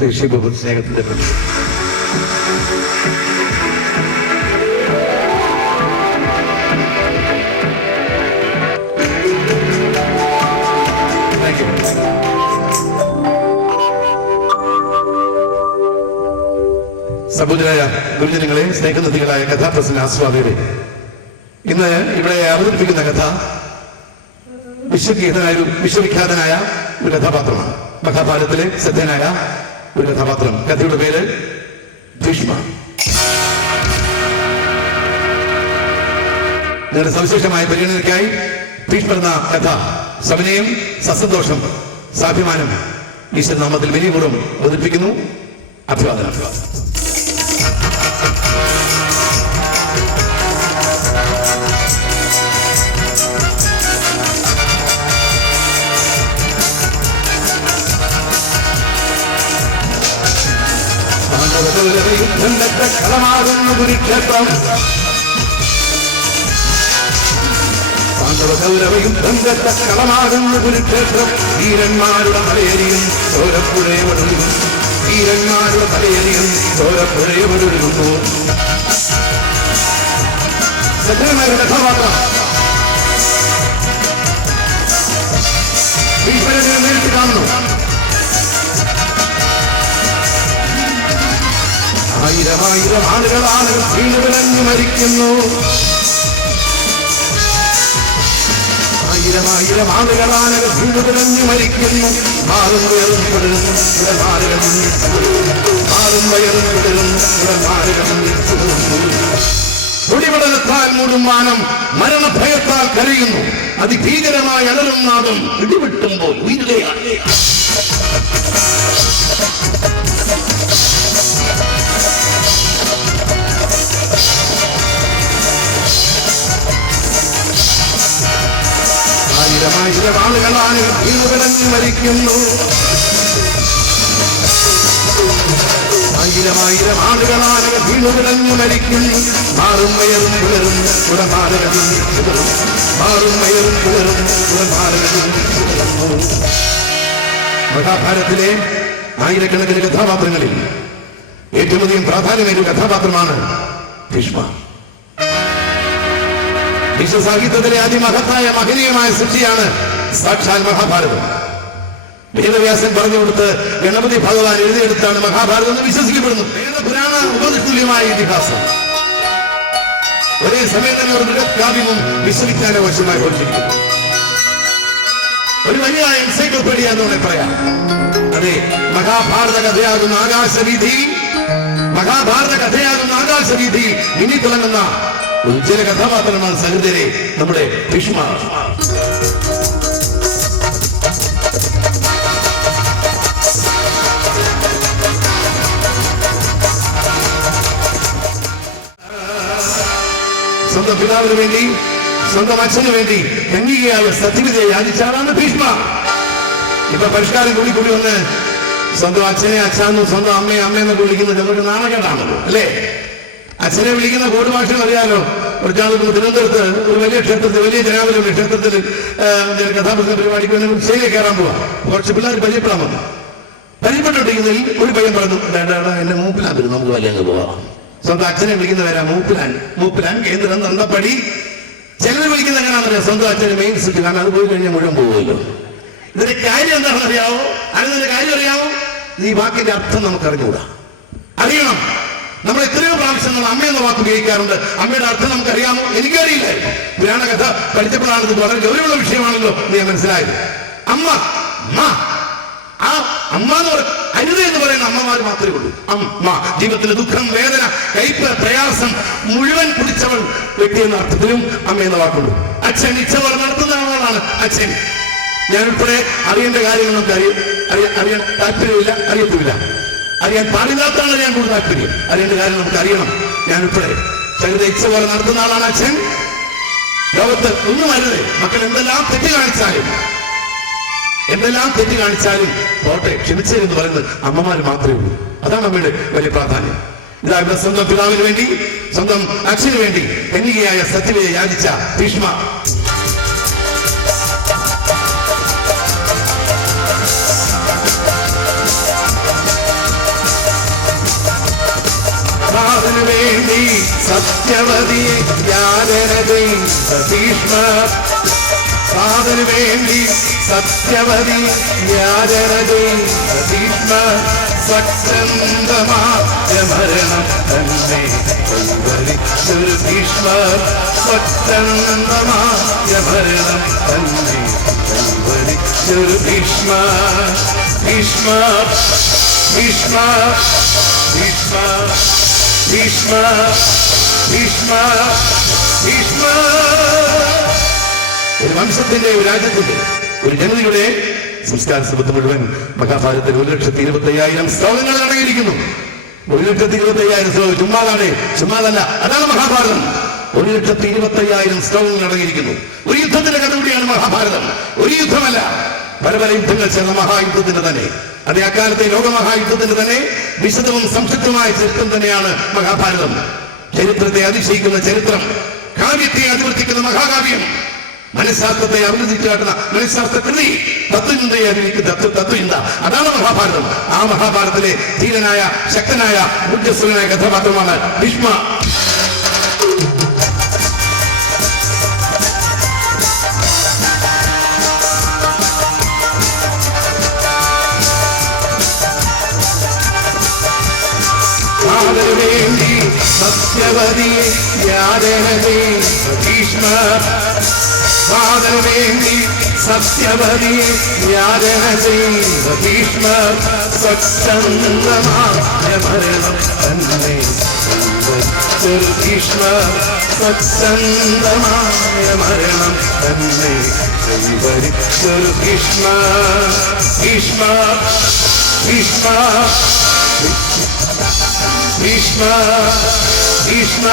ശ്രീ ഷിബു സ്നേഹത്തിന്റെ സബുജരായ ഗുരുജനങ്ങളെ, സ്നേഹനദികളായ കഥാപ്രസംഗ ആസ്വാദകരെ, ഇന്ന് ഇവിടെ അവതരിപ്പിക്കുന്ന കഥ വിശ്വവിഖ്യാതനായ ഒരു കഥാപാത്രമാണ്. മഹാഭാരതത്തിലെ ശ്രദ്ധേയനായ ഒരു കഥാപാത്രം. കഥയുടെ പേര് ഭീഷ്മ. നിങ്ങളുടെ സവിശേഷമായ പരിഗണനയ്ക്കായി ഭീഷ്മ എന്ന കഥ സവിനയം, സസന്തോഷം, സ്വാഭിമാനം ഈശ്വരനാമത്തിൽ വിനയപൂർവ്വം അവതരിപ്പിക്കുന്നു. അഭിവാദനം. കളമാകുന്നു കുരുക്ഷേത്രം, കളമാകുന്നു കുരുക്ഷേത്രം. വീരന്മാരുടെ തലയേരിയും ചോരപ്പുഴയൊഴുകും, വീരന്മാരുടെ തലയേരിയും ചോരപ്പുഴയൊഴുകുന്നു. ശ്രദ്ധേയമായ കഥാപാത്രം ഭീഷ്മനെ നേരിട്ട് കാണുന്നു. ആയിരമായിരം ആളുകളാണ് വീണുവിളഞ്ഞു മരിക്കുന്നു. ആയിരമായിരം ആളുകളാണ് വീണുവിളഞ്ഞു മരിക്കുന്നു. മാറും വയറും തുടരുന്നു, മാറും വയറും തുടരുന്നു, പൊടിപടലത്താൽ മൂടും വാനം മരണഭയത്താൽ കരയുന്നു. അതിഭീകരമായ അലറും നാദം ഇടിവെട്ടുമ്പോൾ ഉയരുകയാണ്. ആയിരമായിരം ആളുകളാണ് വീണുകിടഞ്ഞു മരിക്കുന്നു. ആയിരമായിരം ആളുകളാണ് വീണുകിടഞ്ഞു മരിക്കുന്നു. മാറും വയറും പുലരുന്നു, മാറും വയറും പുലരുന്നു. മഹാഭാരതത്തിലെ ആയിരക്കണക്കിന് കഥാപാത്രങ്ങളിൽ ഏറ്റവും അധികം പ്രാധാന്യമേറിയ കഥാപാത്രമാണ് ഭീഷ്മ. വിശ്വസാഹിത്യത്തിലെ അതിമഹത്തായ മഹനീയമായ സൃഷ്ടിയാണ് സാക്ഷാൽ മഹാഭാരതം. വേദവ്യാസൻ പറഞ്ഞു കൊടുത്ത് ഗണപതി ഭഗവാൻ എഴുതിയെടുത്താണ് മഹാഭാരതം എന്ന് വിശ്വസിക്കപ്പെടുന്നു. വേദപുരാണ ഉപനിഷത്തുല്യമായ ഇതിഹാസം ഒരേ സമയം തന്നെ ഒരു ബൃഹത് കാവ്യവും വിശ്വവിഖ്യാനവശമായി പഠിച്ചിരിക്കുന്നു. ഒരു വലിയ എൻസൈക്ലോപീഡിയ എന്ന് പറയാം. അതെ, മഹാഭാരത കഥയാകുന്ന ആകാശവീഥിയിൽ, മഹാഭാരത കഥയാകുന്ന ആകാശവീഥിയിൽ മിന്നിത്തിളങ്ങുന്ന ഉജ്ജ്വല കഥാപാത്രമാണ് സഹൃദയരെ നമ്മുടെ ഭീഷ്മ. സ്വന്തം പിതാവിന് വേണ്ടി, സ്വന്തം അച്ഛന് വേണ്ടി കന്യകയായ സത്യവിധയെ യാചിച്ച ആളാണ് ഭീഷ്മ. ഇപ്പൊ പരിഷ്കാരം കൂടി വന്ന് സ്വന്തം അച്ഛനെ അച്ഛാന്നും സ്വന്തം അമ്മയെ അമ്മയെന്നൊക്കെ വിളിക്കുന്ന ചിലർക്ക് നാണക്കേടാണല്ലോ, അല്ലേ? അച്ഛനെ വിളിക്കുന്ന കോഡ് ഭാഷ അറിയാലോ. ഒരു തിരുവനന്തപുരത്ത് ഒരു വലിയ ക്ഷേത്രത്തിൽ, വലിയ ജനാവലിയുള്ള ക്ഷേത്രത്തിൽ കഥാപ്രസംഗ പരിപാടിക്ക് വേണ്ടി സ്റ്റേജിൽ കയറാൻ പോവാ. കുറച്ച് പിള്ളേർ പരിചയപ്പെടാൻ വന്നു. പരിചയപ്പെട്ടിരിക്കുന്നതിൽ ഒരു പയ്യൻ പറഞ്ഞു, എന്റെ മൂപ്പിലാൻ വരും, നമുക്ക് വലിയ അങ്ങ് പോവാം. സ്വന്തം അച്ഛനെ വിളിക്കുന്ന പേരാ മൂപ്പിലാൻ. മൂപ്പിലാൻ, കേന്ദ്രം, നന്ദപ്പടി. ചിലർ വിളിക്കുന്ന എങ്ങനെയാണെന്നറിയാം, സ്വന്തം അച്ഛന് മെയിൻ സ്ട്രീറ്റ്. കാരണം അത് പോയി കഴിഞ്ഞാൽ മുഴുവൻ പോകുമല്ലോ. ഇതിന്റെ കാര്യം എന്താണെന്ന് അറിയാവോ? അതിന്റെ കാര്യം അറിയാവോ? ഈ വാക്കിന്റെ അർത്ഥം നമുക്ക് അറിഞ്ഞുകൂടാ. അറിയണം. നമ്മൾ എത്രയോ പ്രാവശ്യം നമ്മൾ അമ്മ എന്ന വാക്ക് ഉപയോഗിക്കാറുണ്ട്. അമ്മയുടെ അർത്ഥം നമുക്കറിയാമോ? എനിക്കറിയില്ലായിരുന്നു. പുരാണ കഥ പഠിച്ചപ്പോഴാണ് ഇത് വളരെ ഗൗരവമുള്ള വിഷയമാണല്ലോ ഞാൻ മനസ്സിലായത്. അമ്മ, ആ അമ്മ എന്ന് പറയുന്നത് അരുത് എന്ന് പറയുന്ന അമ്മമാർ മാത്രമേ ഉള്ളൂ. അമ്മ ജീവിതത്തിലെ ദുഃഖം, വേദന, കയ്പ്, പ്രയാസം മുഴുവൻ കുടിച്ചവൾ വ്യക്തി എന്ന അർത്ഥത്തിലും അമ്മ എന്ന വാക്കുള്ളൂ. അച്ഛൻ ഇച്ഛവർ നടത്തുന്ന ആളാണ് അച്ഛൻ. ഞാൻ ഉൾപ്പെടെ അറിയേണ്ട കാര്യങ്ങൾ നമുക്ക് അറിയാൻ താല്പര്യമില്ല, അറിയത്തില്ല. അറിയാൻ പാടില്ലാത്തതാണ് ഞാൻ കൂടുതൽ താല്പര്യം. അറിയേണ്ട കാര്യം നമുക്ക് അറിയണം. ഞാൻ ഉൾപ്പെടെ സകല ഇച്ഛവർ നടത്തുന്ന ആളാണ് അച്ഛൻ. ലോകത്ത് ഒന്നും അരുത്. മക്കൾ എന്തെല്ലാം തെറ്റ് കാണിച്ചാലും പോട്ടെ, ക്ഷമിച്ചതെന്ന് പറയുന്നത് അമ്മമാര് മാത്രമേ ഉള്ളൂ. അതാണ് അമ്മയുടെ വലിയ പ്രാധാന്യം. ഇതാ ഇവിടെ സ്വന്തം പിതാവിന് വേണ്ടി, സ്വന്തം അച്ഛന് വേണ്ടി കന്യകയായ സത്യവതിയെ യാചിച്ച ഭീഷ്മ. വേണ്ടി സത്യവതിയെ യാചന ചെയ്ത ഭീഷ്മ, കാതനു വേണ്ടി സത്യവതി യാചന ചെയ്ത ഭീഷ്മ, സ്വച്ഛന്തമായ മരണം തന്നെ കൈവരിച്ചൊരു ഭീഷ്മ, സ്വച്ഛന്തമായ മരണം തന്നെ കൈവരിച്ചൊരു ഭീഷ്മ. ഭീഷ്മ ഭീഷ്മ ഭീഷ്മ ഭീഷ്മ ഭീഷ്മ ഭീഷ്മ. ഒരു വംശത്തിന്റെ, ഒരു രാജ്യത്തിന്റെ, ഒരു ജനതയുടെ സംസ്കാര സമൂഹം മുഴുവൻ മഹാഭാരതത്തിൽ 1,25,000 ശ്ലോകങ്ങൾ അടങ്ങിയിരിക്കുന്നു. 1,25,000 ശ്ലോകം ചുമ്മാതല്ല. അതാണ് മഹാഭാരതം. 1,25,000 ശ്ലോകങ്ങൾ അടങ്ങിയിരിക്കുന്നു. ഒരു യുദ്ധത്തിന്റെ കഥ കൂടിയാണ് മഹാഭാരതം. ഒരു യുദ്ധമല്ല, പല പല യുദ്ധങ്ങൾ ചേർന്ന മഹായുദ്ധത്തിന്റെ തന്നെ, അതേ അക്കാലത്തെ ലോകമഹായുദ്ധത്തിന്റെ തന്നെ വിശദവും സംക്ഷിപ്തമായ ചരിത്രം തന്നെയാണ് മഹാഭാരതം. ചരിത്രത്തെ അതിശയിക്കുന്ന ചരിത്രം, കാവ്യത്തെ അതിവർത്തിക്കുന്ന മഹാകാവ്യം, മനഃശാസ്ത്രത്തെ അഭിവൃദ്ധിച്ചു കാട്ടുന്ന മനഃശാസ്ത്ര കൃതി, തത്വചിന്തയെ അറിയിക്കുന്ന തത്വചിന്ത, അതാണ് മഹാഭാരതം. ആ മഹാഭാരതത്തിലെ ധീരനായ, ശക്തനായ, ഊർജ്ജസ്വലനായ കഥാപാത്രമാണ് ഭീഷ്മ. വേണ്ടി സത്യവതിയെ യാചന ചെയ്ത ഭീഷ്മ, കാതനു വേണ്ടി സത്യവതിയെ യാചന ചെയ്ത ഭീഷ്മ, സ്വച്ഛന്തമായ മരണം തന്നെ കൈവരിച്ചൊരു ഭീഷ്മ, സ്വച്ഛന്തമായ മരണം തന്നെ കൈവരിച്ചൊരു ഭീഷ്മ. ഭീഷ്മ ഭീഷ്മ ഭീഷ്മ ഭീഷ്മ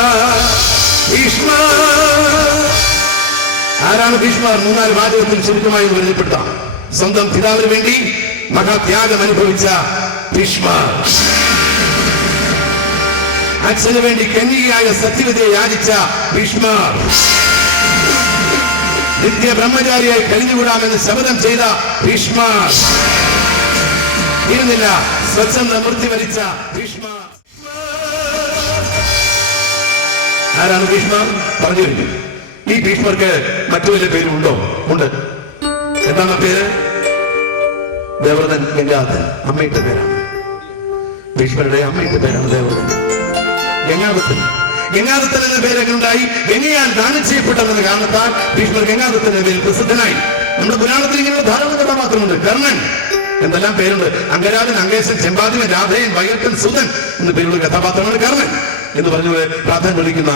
ഭീഷ്മ. ആരാണ് ഭീഷ്മ? 3-4 വാചകത്തിൽ ചുരുക്കമായി പരിചയപ്പെടുത്താം. സ്വന്തം പിതാവിന് വേണ്ടി മഹാത്യാഗം അനുഭവിച്ച ഭീഷ്മ, അച്ഛന് വേണ്ടി കന്യകയായ സത്യവതിയെ യാചിച്ച ഭീഷ്മ, നിത്യ ബ്രഹ്മചാരിയായി കഴിഞ്ഞുകൂടാമെന്ന് ശപഥം ചെയ്ത ഭീഷ്മ, ഇരുന്നില്ല സ്വച്ഛന്ത മൃത്യു വരിച്ച ഭീഷ്മ. ആരാണ് ഭീഷ്മ? പറഞ്ഞു കഴിഞ്ഞു. ഈ ഭീഷ്മർക്ക് മറ്റു വല്ല പേരുമുണ്ടോ? ഉണ്ട്. എന്താണ് പേര്? ദേവവ്രതൻ ഗംഗാധരൻ. അമ്മയുടെ പേരാണ്. ഭീഷ്മരുടെ അമ്മയുടെ പേരാണ് ദേവവ്രതൻ. ഗംഗാധരൻ എന്ന പേരൊക്കെ ഉണ്ടായി. ഗംഗയാൽ ദാനം ചെയ്യപ്പെട്ടതെന്ന കാരണത്താൽ ഭീഷ്മർ ഗംഗാധരന്റെ പേരിൽ പ്രസിദ്ധനായി. നമ്മുടെ പുരാണത്തിൽ ഇങ്ങനെ ധാരാളം കഥാപാത്രമുണ്ട്. കർണൻ എന്തെല്ലാം പേരുണ്ട്. അംഗരാജൻ, അംഗേശൻ, ചെമ്പാതിമൻ, രാധയൻ, വൈകട്ടൻ, സുതൻ എന്ന പേരുള്ള കഥാപാത്രമാണ് കർണൻ എന്ന് പറഞ്ഞുകൊണ്ട് പ്രാധാന്യം വിളിക്കുന്ന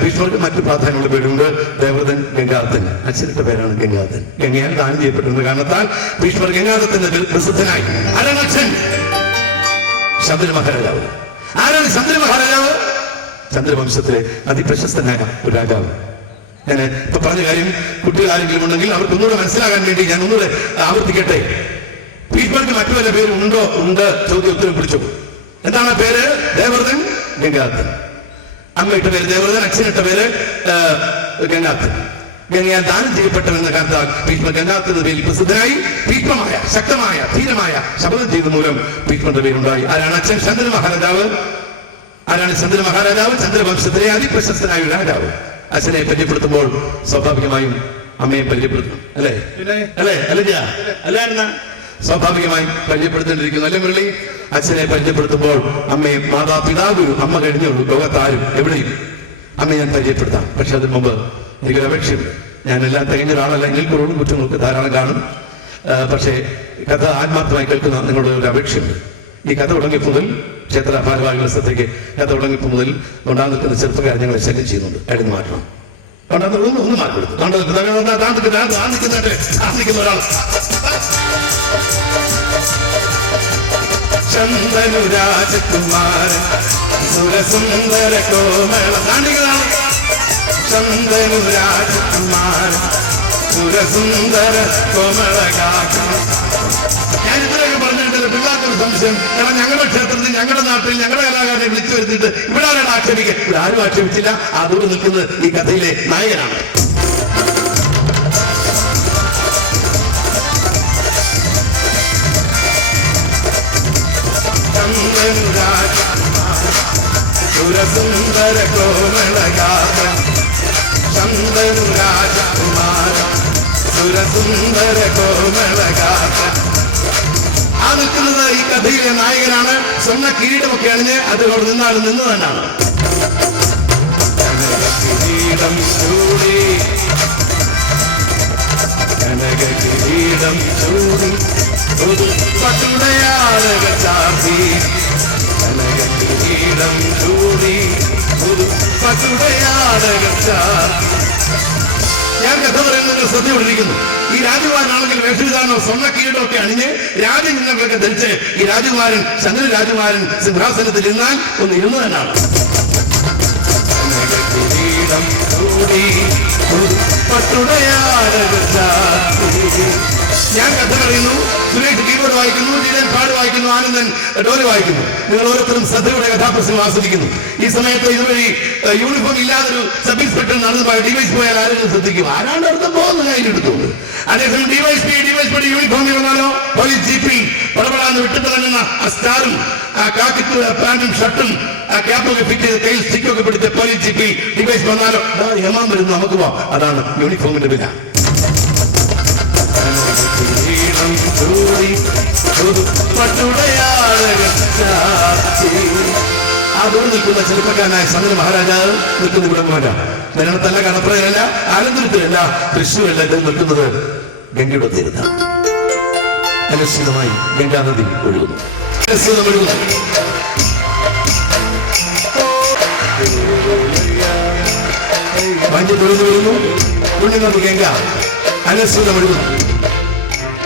ഭീഷ്മർക്ക് മറ്റു പ്രാധാന്യമുള്ള പേരുണ്ട്. ദേവവ്രതൻ, ഗംഗാധരൻ. അച്ഛന്റെ പേരാണ് ഗംഗാധരൻ. ഗംഗയാൽ ദാനം ചെയ്യപ്പെട്ടിരുന്ന കാരണത്താൽ ഭീഷ്മർ ഗംഗാധരന്റെ പേരിൽ പ്രസിദ്ധനായി. ആരാണ് അച്ഛൻ? ശന്തനു മഹാരാജാവ്. ആരാണ് ശന്തനു മഹാരാജാവ്? ചന്ദ്രവംശത്തിലെ അതിപ്രശസ്തനായ ഒരു രാജാവ്. ഞാൻ ഇപ്പൊ പറഞ്ഞ കാര്യം കുട്ടികളാരെങ്കിലും ഉണ്ടെങ്കിൽ അവർക്ക് ഒന്നുകൂടെ മനസ്സിലാകാൻ വേണ്ടി ഞാൻ ഒന്നുകൂടെ ആവർത്തിക്കട്ടെ. ഭീഷ്മർക്ക് മറ്റു വല്ല പേര് ഉണ്ടോ? ഉണ്ട്. ചോദ്യം ഉത്തരം പിടിച്ചു. എന്താണ് പേര്? ദേവവ്രതൻ, ഗംഗാധരൻ. അമ്മയിട്ട പേര് ദേവവ്രതൻ, അച്ഛനിട്ട പേര് ഗംഗാധരൻ. ഗംഗയാൽ ദാനം ചെയ്യപ്പെട്ടവെന്ന കാരണത്താൽ ഭീഷ്മർ ഗംഗാധരന്റെ പേരിൽ പ്രസിദ്ധനായി. ഭീഷ്മമായ, ശക്തമായ, ധീരമായ ശപഥം ചെയ്ത മൂലം ഭീഷ്മരുടെ പേരുണ്ടായി. ആരാണ് അച്ഛൻ? ശന്തനു മഹാരാജാവ്. ആരാണ് ശന്തനു മഹാരാജാവ്? ചന്ദ്രവംശത്തിലെ അതിപ്രശസ്തനായ ഒരു രാജാവ്. അച്ഛനെ പരിചയപ്പെടുത്തുമ്പോൾ സ്വാഭാവികമായും അമ്മയെ പരിചയപ്പെടുത്തണം. അല്ലേ? അല്ലേ? അല്ല സ്വാഭാവികമായും പരിചയപ്പെടുത്തേണ്ടിയിരിക്കുന്നു. അല്ലെ മുരളി? അച്ഛനെ പരിചയപ്പെടുത്തുമ്പോൾ അമ്മയെ മാതാപിതാവ്, അമ്മ കഴിഞ്ഞുള്ളൂ ലോകത്താരും എവിടെയും. അമ്മയെ ഞാൻ പരിചയപ്പെടുത്താം. പക്ഷെ അതിന് മുമ്പ് എനിക്കൊരു അപേക്ഷയുണ്ട്. ഞാനെല്ലാം തികഞ്ഞ ഒരാളല്ല. എങ്കിൽ കുറവും കുറ്റങ്ങൾക്ക് ധാരാളം കാണും. പക്ഷേ കഥ ആത്മാർത്ഥമായി കേൾക്കുന്ന നിങ്ങളുടെ ഒരു അപേക്ഷയുണ്ട്. ഈ കഥ തുടങ്ങിയപ്പോൾ മുതൽ ക്ഷേത്ര ഭാരവാഹികളുടെ ശ്രദ്ധയ്ക്ക് കഥ തുടങ്ങിയപ്പോൾ മുതൽ കൊണ്ടാൻ നിൽക്കുന്ന ചെറുപ്പക്കാർ ഞങ്ങളെ ശല്യം ചെയ്യുന്നുണ്ട്. അഴിഞ്ഞു മാറ്റണം. ഒന്ന് മാറ്റി കൊടുത്തു. ഒരാൾ ചന്ദനു രാജകുമാരൻ സുരസുന്ദര കോമള താണ്ടികളാണ്. ചന്ദനു രാജകുമാരൻ സുരസുന്ദര കോമളകാക്കം. ഞാൻ ഇത്രയൊക്കെ പറഞ്ഞിട്ട് പിള്ളേർക്കൊരു സംശയം. കാരണം ഞങ്ങളുടെ ക്ഷേത്രത്തിൽ, ഞങ്ങളുടെ നാട്ടിൽ, ഞങ്ങളുടെ കലാകാരനെ വിളിച്ചു വരുത്തിയിട്ട് ഇവിടെ ആരാണ് ആക്ഷേപിക്കുക? ഇവിടെ ആരും ആക്ഷേപിച്ചില്ല. അതോട് നിൽക്കുന്നത് ഈ കഥയിലെ നായകനാണ്. സുരസുന്ദര കോമളഗാത്ര ശന്തനു രാജകുമാര സുരസുന്ദര കോമളഗാത്ര. ആ നിൽക്കുന്നത് ഈ കഥയിലെ നായകനാണ്. സ്വർണ്ണ കിരീടമൊക്കെ അണിഞ്ഞ് അതോട് നിന്നാലും നിന്ന് തന്നെയാണ്. കിരീടം ചൂടി കനക കിരീടം ചൂടി പട്ടുടയാടക ചാർത്തി കനക കിരീടം ചൂടി പട്ടുടയാടക ചാർത്തി. ഞാൻ കഥ പറയുന്നത് ശ്രദ്ധയോടിരിക്കുന്നു. ഈ രാജകുമാരനാണെങ്കിൽ വേഷവിധാനോ സ്വർണ്ണ കിരീടമൊക്കെ അണിഞ്ഞ് രാജചിഹ്നങ്ങളൊക്കെ ധരിച്ച് ഈ രാജകുമാരൻ ചന്ദ്ര രാജകുമാരൻ സിംഹാസനത്തിൽ ഇരുന്നാൽ ഒന്ന് ഇരുന്നു തന്നെയാണ്. കിരീടം ചൂടി പട്ടുടയാടക ചാർത്തി. ഞാൻ കഥ പറയുന്നു, സുരേഷ് കീബോർഡ് വായിക്കുന്നു, ജിതൻ പാട് വായിക്കുന്നു, ആനന്ദൻ ഡോല് വായിക്കുന്നു. നിങ്ങൾ ഓരോരുത്തരും ശ്രദ്ധയുടെ കഥാപ്രസംഗം ആസ്വദിക്കുന്നു. ഈ സമയത്ത് ഇതുവഴി യൂണിഫോം ഇല്ലാതൊരു സബ് ഇൻസ്പെക്ടർ നടന്നു പോയ ഡിവൈസ് പോയാൽ ആരെങ്കിലും ശ്രദ്ധിക്കും, ആരാണ്ട് അടുത്ത് പോകുന്ന കയ്യിലെടുത്തുകൊണ്ട്. അതേസമയം ഡിവൈസ് യൂണിഫോമിൽ വന്നാലോ പോലീസ് ജീപ്പിൽ പടപടാന്ന് വിട്ടിട്ട് തന്നെ ആ സ്റ്റാറും ആ കാക്കിക്ക് പാന്റും ഷർട്ടും ആ ക്യാപ്പൊക്കെ ഫിറ്റ് ചെയ്ത് കയ്യിൽ സ്റ്റിക്കൊക്കെ പിടിച്ച് പോലീസ് ജീപ്പിൽ ഡിവൈസ് വന്നാലോ ഏമാൻ വരുന്നു, നമുക്ക് പോവാം. അതാണ് യൂണിഫോമിന്റെ വില. അതോട് നിൽക്കുന്ന ചെറുപ്പക്കാരനായ സമര മഹാരാജാവ് നിൽക്കുന്ന ഇവിടെ നിരണത്തല്ല, കടപ്പുറയല്ല, ആലന്തൂരത്തിലല്ല, തൃശ്ശൂരല്ല. ഇത് നിൽക്കുന്നത് ഗംഗയുടെ തീരത്താണ്. അനുസൃതമായി ഗംഗാനദി ഒഴുകുന്നു. മഞ്ഞ് തൊഴുന്നു വരുന്നു. പുണ്യനദി ഗംഗ അനുസൃതം ഒഴുകുന്നു.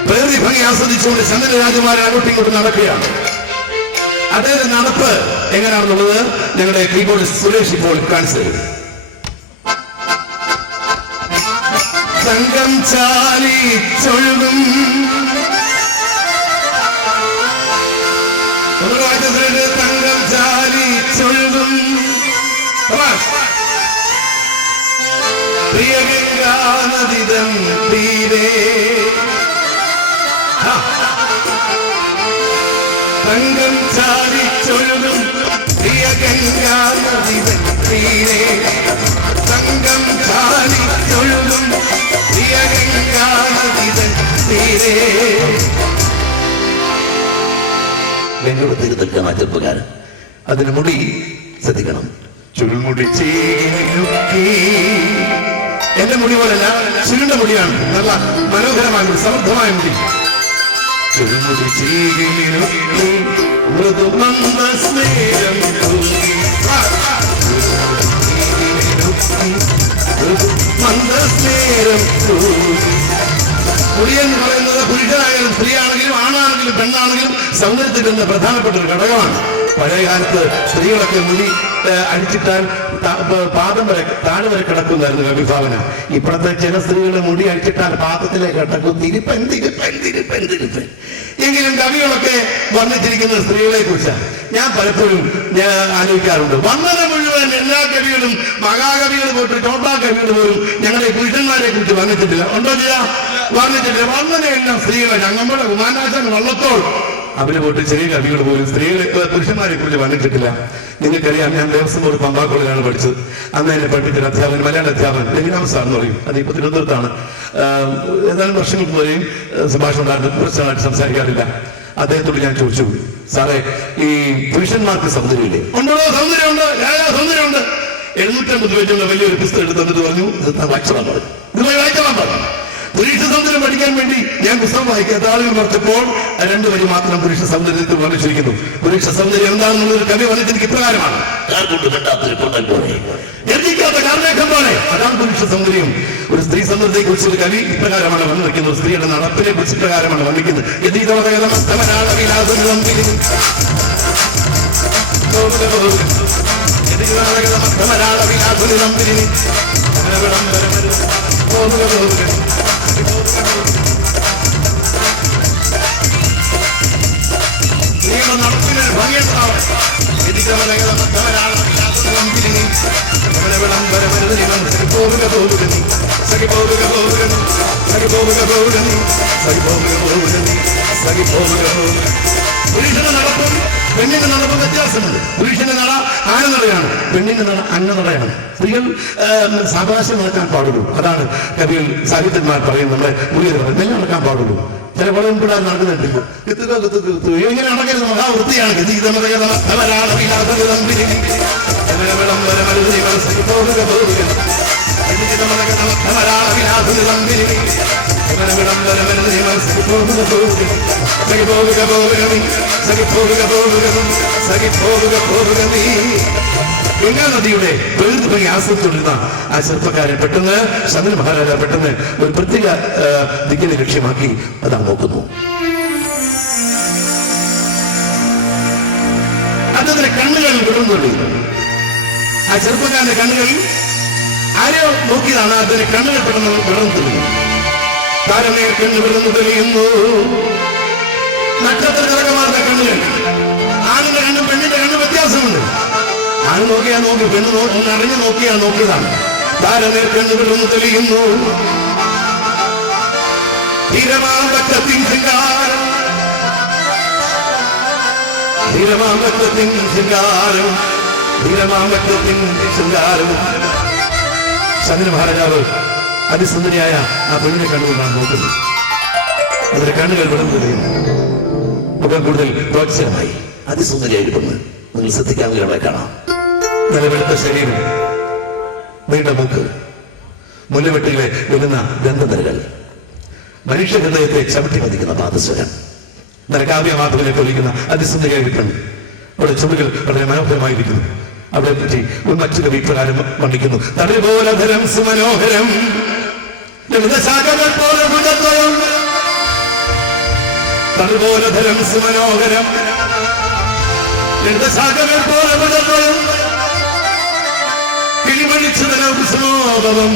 പ്രകൃതി ഭംഗി ആസ്വദിച്ചുകൊണ്ട് ചന്ദ്ര രാജകുമാരൻ അങ്ങോട്ടും ഇങ്ങോട്ടും നടക്കുകയാണ്. അദ്ദേഹത്തെ നടപ്പ് എങ്ങനെയാണെന്നുള്ളത് ഞങ്ങളുടെ കീബോർഡ് സുരേഷ് ഇപ്പോൾ കാണിച്ചു തരും. സംഘം ചാലിച്ചൊഴുകും തങ്കം ചാലിച്ചൊഴുകും പ്രിയ ഗംഗാനദിതം തീരെ തങ്കം ചാലിച്ചൊഴുകും പ്രിയ ഗംഗാനദിതം തീരെ തങ്കം ചാലിച്ചൊഴുകും പ്രിയ ഗംഗാനദിതം തീരെ. ഗംഗയുടെ തീരെ നിൽക്കുന്ന ചെറുപ്പക്കാരൻ. അതിന് മുടി ശ്രദ്ധിക്കണം. ചുരുൾമുടി ചീകി എന്റെ മുടി പോലല്ല, ചുരുണ്ട മുടിയാണ്. നല്ല മനോഹരമായ മുടി, സമൃദ്ധമായ മുടി. ചുരുൾമുടി ചീകി മൃദുമന്ദസ്നേഹം മന്ദസ്നേഹം. മുടി എന്ന് പറയുന്നത് പുരുഷനായാലും സ്ത്രീയാണെങ്കിലും ആണാണെങ്കിലും പെണ്ണാണെങ്കിലും സൗന്ദര്യത്തിന്റെ പ്രധാനപ്പെട്ട ഒരു ഘടകമാണ്. പഴയ കാലത്ത് സ്ത്രീകളൊക്കെ മുടി അടിച്ചിട്ടാൽ പാദം വരെ താഴെ വരെ കിടക്കുന്നായിരുന്നു കവിഭാവന. ഇപ്പോഴത്തെ ചില സ്ത്രീകളെ മുടി അടിച്ചിട്ടാൽ പാദത്തിലേക്ക് കിടക്കും. തിരുപ്പൻ തിരുപ്പൻ തിരുപ്പൻ തിരുപ്പൻ. എങ്കിലും കവികളൊക്കെ വർണ്ണിച്ചിരിക്കുന്ന സ്ത്രീകളെ കുറിച്ചാണ്. ഞാൻ പലപ്പോഴും ആലോചിക്കാറുണ്ട്. വർണ്ണന മുഴുവൻ എല്ലാ കവികളും മഹാകവികൾ പോയിട്ട് ചോട്ടാ കവികൾ പോലും ഞങ്ങളെ പുരുഷന്മാരെ കുറിച്ച് വർണ്ണിച്ചിട്ടില്ല. ഉണ്ടോ ചെയ്യാ? വർണ്ണിച്ചിട്ടില്ല. വർണ്ണനയെല്ലാം സ്ത്രീകളെ. ഞങ്ങളുടെ കുമാരനാശൻ വള്ളത്തോൾ അവര് പോയിട്ട് ചെറിയ കവികൾ പോലും സ്ത്രീകളെ പുരുഷന്മാരെ കുറിച്ച് വർണ്ണിച്ചിട്ടില്ല. നിങ്ങൾക്കറിയാം, ഞാൻ ദേവസ്വം ഒരു പമ്പാ കോളേജിലാണ് പഠിച്ചത്. അന്ന് എന്നെ പഠിപ്പിച്ച അധ്യാപകൻ, മലയാള അധ്യാപകൻ രഘുരാമ സാർ എന്ന് പറയും. അത് ഇപ്പൊ തിരുവനന്തപുരത്താണ്. ഏതാനും വർഷങ്ങൾക്ക് പോലെയും സുഭാഷ് ഉണ്ടായിരുന്നു. പ്രശ്നമായിട്ട് സംസാരിക്കാറില്ല. അദ്ദേഹത്തോട് ഞാൻ ചോദിച്ചു, സാറേ ഈ പുരുഷന്മാർക്ക് സൗന്ദര്യമില്ലേ? ഉണ്ടോ? സൗന്ദര്യമുണ്ട്, സൗന്ദര്യമുണ്ട്. 750 പേജുള്ള വലിയൊരു പുസ്തകം എടുത്ത് തന്നിട്ട് പറഞ്ഞു, ഇത് വായിച്ചോളാൻ പറഞ്ഞു. ഇതുമായി വായിച്ചോളാൻ പറഞ്ഞു. പുരുഷ സൗന്ദര്യം പഠിക്കാൻ വേണ്ടി ഞാൻ പുസ്തകം വായിക്കാത്ത ആളുകൾ പറഞ്ഞപ്പോൾ 2 വരി മാത്രം പുരുഷ സൗന്ദര്യത്തിൽ വർണ്ണിച്ചിരിക്കുന്നു. പുരുഷ സൗന്ദര്യം എന്താണെന്നുള്ളൊരു കവി വർണ്ണിച്ചെനിക്ക് ഇപ്രകാരമാണ്: അതാണ് പുരുഷ സൗന്ദര്യം. ഒരു സ്ത്രീ സൗന്ദര്യത്തെ കുറിച്ചൊരു കവി ഇപ്രകാരമാണ് വർണ്ണിക്കുന്നത്. സ്ത്രീയുടെ നടപ്പിനെ കുറിച്ച് ഇപ്രകാരമാണ് വർണ്ണിക്കുന്നത്. നടപ്പിനൊരു ഭംഗിയുണ്ടാവും. പുരുഷന്റെ നടപ്പും പെണ്ണിന്റെ നടപ്പ് വ്യത്യാസമുണ്ട്. പുരുഷന്റെ നട ആനനടയാണ്, പെണ്ണിന്റെ നട അന്നനടയാണ്. സ്ത്രീകൾ സാവകാശം നടക്കാൻ പാടുള്ളൂ. അതാണ് കവികൾ സാഹിത്യന്മാർ പറയുന്നത്. നമ്മുടെ മുറിയിൽ മെല്ലെ നടക്കാൻ പാടുള്ളൂ. ചില കുളം കൂടാതെ നടക്കുന്നുണ്ട്. ഇങ്ങനെ നടക്കരുത്, മഹാവൃത്തിയാണ്. ഗംഗാ നദിയുടെ പ്രകൃതി ഭംഗി ആസ്വദിച്ചുകൊണ്ടിരുന്ന ആ ചെറുപ്പക്കാരൻ പെട്ടെന്ന് ശന്തനു മഹാരാജ പെട്ടെന്ന് ഒരു പ്രത്യേക ദിക്കിനെ ലക്ഷ്യമാക്കി അതാ നോക്കുന്നു. അദ്ദേഹത്തിന്റെ കണ്ണുകൾ വിടുന്നുള്ളൂ. ആ ചെറുപ്പക്കാരന്റെ കണ്ണുകൾ ആരോ നോക്കിയതാണ്. അതിന്റെ കണ്ണുകൾ പെട്ടെന്ന് വിടർന്നു തെളിയുന്നു. താരമേ കണ്ണു വിടർന്നു തെളിയുന്നു. നക്ഷത്ര തിളക്കമാർന്ന കണ്ണുകൾ. ആണിന്റെ കണ്ണും പെണ്ണിന്റെ കണ്ണും വ്യത്യാസമുണ്ട്. ആണ് നോക്കിയാ നോക്കി, പെണ്ണ് അറിഞ്ഞു നോക്കിയാ നോക്കിയതാണ്. താരമേ കണ്ണു വിടർന്നു തെളിയുന്നു. ധീരമാമ്പറ്റത്തിൻ ശൃംഗാരം, ധീരമാമ്പറ്റത്തിൻ ശൃംഗാരം, ധീരമാമ്പറ്റത്തിൻ ശൃംഗാരം. ശന്തനു മഹാരാജാവ് അതിസുന്ദരിയായ ആ പെണ്ണിനെ കണ്ണുകൊണ്ടാണ് നോക്കുന്നത്. അതിന്റെ കണ്ണുകൾ വിടർന്നു തെളിയുന്നു. മുഖം കൂടുതൽ പ്രോത്സാഹനമായി. അതിസുന്ദരിയായി പെണ്ണ്. നിങ്ങൾ ശ്രദ്ധിക്കാവുന്നവരെ കാണാം. നല്ല വെളുത്ത ശരീരം, നീണ്ട മൂക്ക്, മുല്ലവെട്ടിലെ വിടുന്ന ഗന്ധനിരകൾ, മനുഷ്യ ഹൃദയത്തെ ചവിട്ടി പതിക്കുന്ന പാദസ്വരം, നല്ല കാവ്യമാധവനെ കൊല്ലിക്കുന്ന അതിസുന്ദരിയായി പെണ്ണ്. അവിടെ ചുമലുകൾ വളരെ മനോഹരമായിരിക്കുന്നു. അവിടെ പറ്റി മറ്റു കവി പ്രകാരം വർണ്ണിക്കുന്നു. തളിപോലധരം സുമനോഹരം, ലളിതശാഖകൾ പോലെ മൃഗദ്വയം, തളിപോലധരം സുമനോഹരം, ലളിതശാഖകൾ പോലെ മൃഗദ്വയം, കിളിമണിച്ചുതനോപം,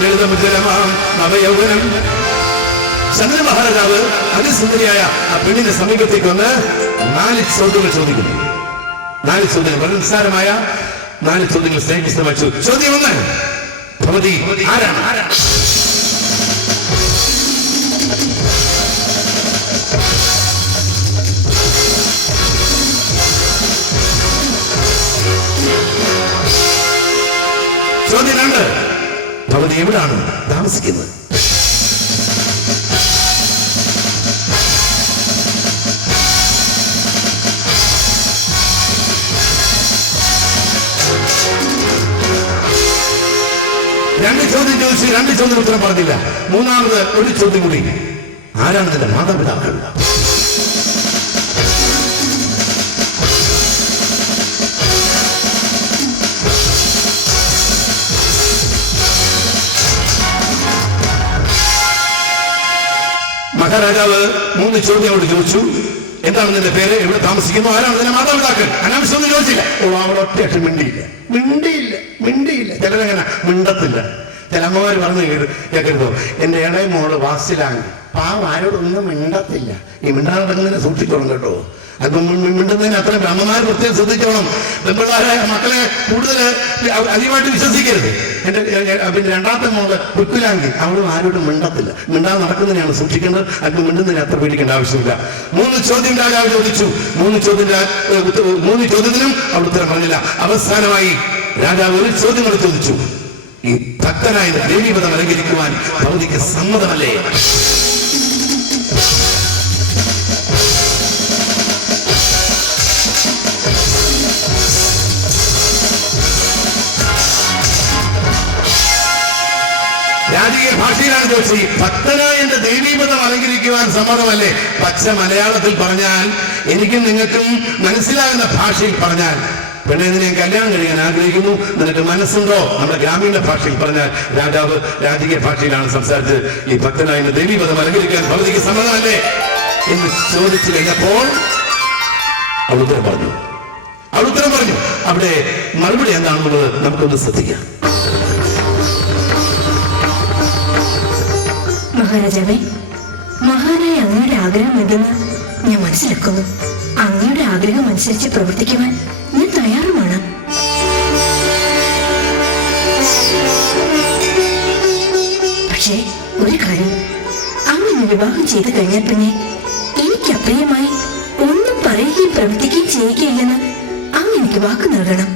ലളിതമുജലമാം നവയൗവനം. ശന്തനു മഹാരാജാവ് അതിസുന്ദരിയായ ആ പെണ്ണിന്റെ സമീപത്തേക്ക് വന്ന് 4 ചോദ്യങ്ങൾ ചോദിക്കുന്നു. 4 ചോദ്യങ്ങൾ, വളരെ നിസ്സാരമായ 4 ചോദ്യങ്ങൾ സ്നേഹിച്ച് വച്ചു. ചോദ്യം 1, ഭവതി ആരാണ്? ചോദ്യം 2, ഭവതി എവിടാണ് താമസിക്കുന്നത്? രണ്ട് ചോദ്യം ചോദിച്ചു, 2 ചോദ്യം ഉത്തരം പറഞ്ഞില്ല. 3ാമത് ഒരു ചോദ്യം കൂടി, ആരാണ് നിന്റെ മാതാപിതാക്കൾ? മഹാരാജാവ് 3 ചോദ്യം അവിടെ ചോദിച്ചു. എന്താണ് നിന്റെ പേര്, എവിടെ താമസിക്കുന്നു, ആരാണ് നിന്റെ മാതാപിതാക്കൾ? അനാവശ്യമൊന്നും ചോദിച്ചില്ല. അവൾ ഒറ്റ മിണ്ടിയില്ല. ചിലരങ്ങനെ മിണ്ടത്തില്ല. ചില അമ്മമാര് പറഞ്ഞു കേൾക്കരുതോ, എന്റെ ഇളയ മോള് വാസിലാണ്, പാവം ആരോടൊന്നും മിണ്ടത്തില്ല. ഈ മിണ്ടാൻ നടക്കുന്നതിനെ സൂക്ഷിച്ചോണം കേട്ടോ. അപ്പം മിണ്ടുന്നതിന് അത്ര അമ്മമാർ പ്രത്യേകം ശ്രദ്ധിച്ചോണം. പെൺപിള്ളേരെ മക്കളെ കൂടുതൽ അധികമായിട്ട് വിശ്വസിക്കരുത്. പിന്നെ 2ാമത്തെ മോള് പുത്തുലാങ്കി, അവളും ആരോടും മിണ്ടത്തില്ല. മിണ്ടാതെ നടക്കുന്നതിനാണ് സൂക്ഷിക്കേണ്ടത്. അത് മിണ്ടുന്നതിന് അത്ര പേടിക്കേണ്ട ആവശ്യമില്ല. 3 ചോദ്യം രാജാവ് ചോദിച്ചു. 3 ചോദ്യത്തിനും അവൾ ഉത്തരം പറഞ്ഞില്ല. അവസാനമായി രാജാവ് ഒരു ചോദ്യം കൂടെ ചോദിച്ചു. ഈ ഭക്തനായ ദേവീപദം അലങ്കരിക്കുവാൻ ഭവതിക്ക് സമ്മതമല്ലേ? രാജകീയ ഭാഷയിലാണ് ചോദിച്ചത്. ഈ ഭക്തനായ എന്റെ ദേവീപദം അലങ്കരിക്കുവാൻ സമ്മതമല്ലേ? പച്ച മലയാളത്തിൽ പറഞ്ഞാൽ, എനിക്കും നിങ്ങൾക്കും മനസ്സിലാകുന്ന ഭാഷയിൽ പറഞ്ഞാൽ, പെണ്ണെ നിന്നെ കല്യാണം കഴിയാൻ ആഗ്രഹിക്കുന്നു, നിനക്ക് മനസ്സുണ്ടോ? നമ്മുടെ ഗ്രാമീണ ഭാഷയിൽ പറഞ്ഞാൽ, രാജാവ് രാജകീയ ഭാഷയിലാണ് സംസാരിച്ചത്. ഈ ഭക്തനായ എന്റെ ദേവീപദം അലങ്കരിക്കാൻ ഭവതിക്ക് സമ്മതമല്ലേ എന്ന് ചോദിച്ചു കഴിഞ്ഞപ്പോൾ അവൾ ഉത്തരം പറഞ്ഞു. അവിടെ മറുപടി എന്താണെന്നുള്ളത് നമുക്കൊന്ന് ശ്രദ്ധിക്കാം. മഹാരാജാവേ, മഹാനായ അങ്ങയുടെ ആഗ്രഹം എന്തെന്ന് ഞാൻ മനസ്സിലാക്കുന്നു. അങ്ങയുടെ ആഗ്രഹം അനുസരിച്ച് പ്രവർത്തിക്കുവാൻ ഞാൻ തയ്യാറുമാണ്. പക്ഷേ ഒരു കാര്യം, അങ്ങനെ വിവാഹം ചെയ്തു കഴിഞ്ഞാൽ പിന്നെ എനിക്ക് അപ്രിയമായി ഒന്നും പറയാൻ പറയുകയും പ്രവർത്തിക്കുകയും ചെയ്യുകയില്ലെന്ന് അങ്ങ് എനിക്ക് വാക്ക് നൽകണം.